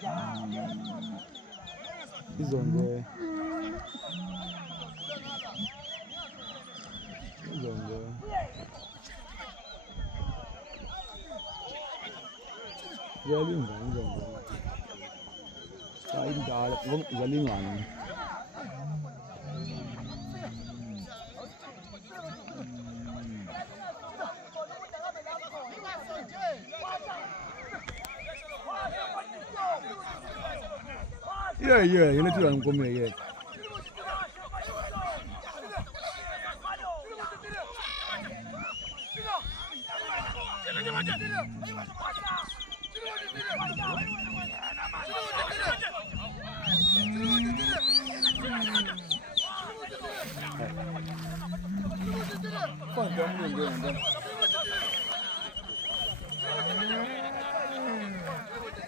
He's on there. He's on there. Zalingana njalo. Cha indala zalingana. Yeah, you let you come here, yeah.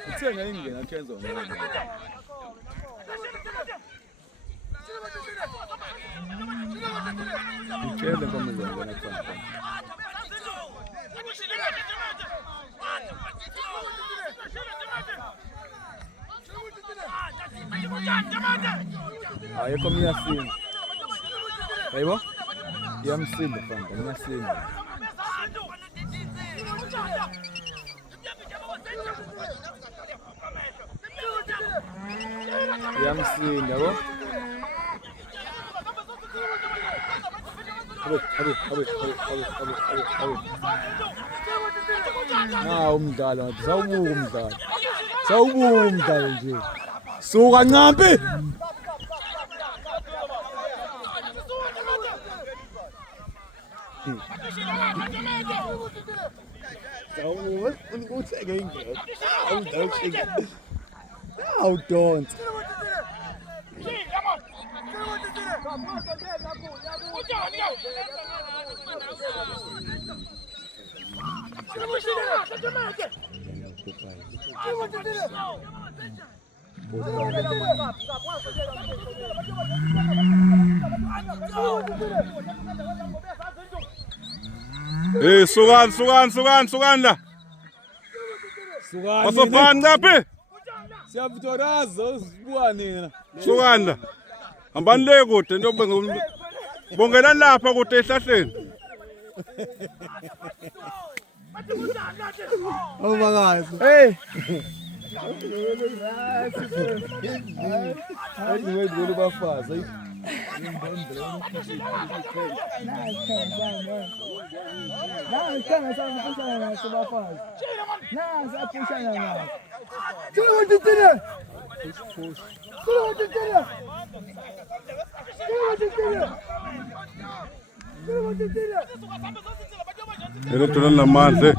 Uthenga ingena Kenzo. Uthenga kama ngena kwa. Aí comi assim. Aí bom? E am sim, fã, comi assim. E am sim, tá bom? Não, umdala, umdala nje. Suka ncampi. Don't. Eh, sukan la. Masopan ngapi? Siyabuthoraza usibuka nina. Sukan la. Hambani le kude nje bongela lapha kude ehlahleni. Awubakazi. Hey. Ayidwele bafazi. Ele tunan la manze.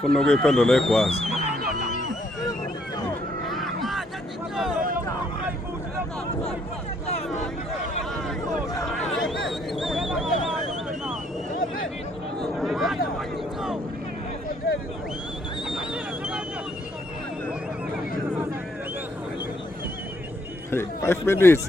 Funa ukuyiphendula egwazi. Hey, 5 minutes.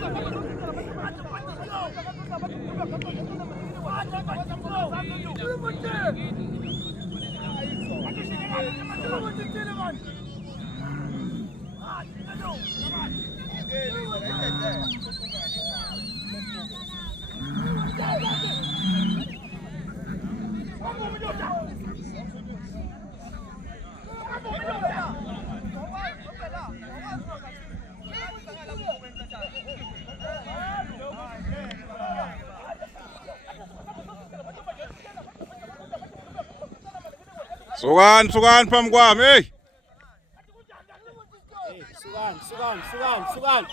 Sugan pam kwam, hey. Sugan.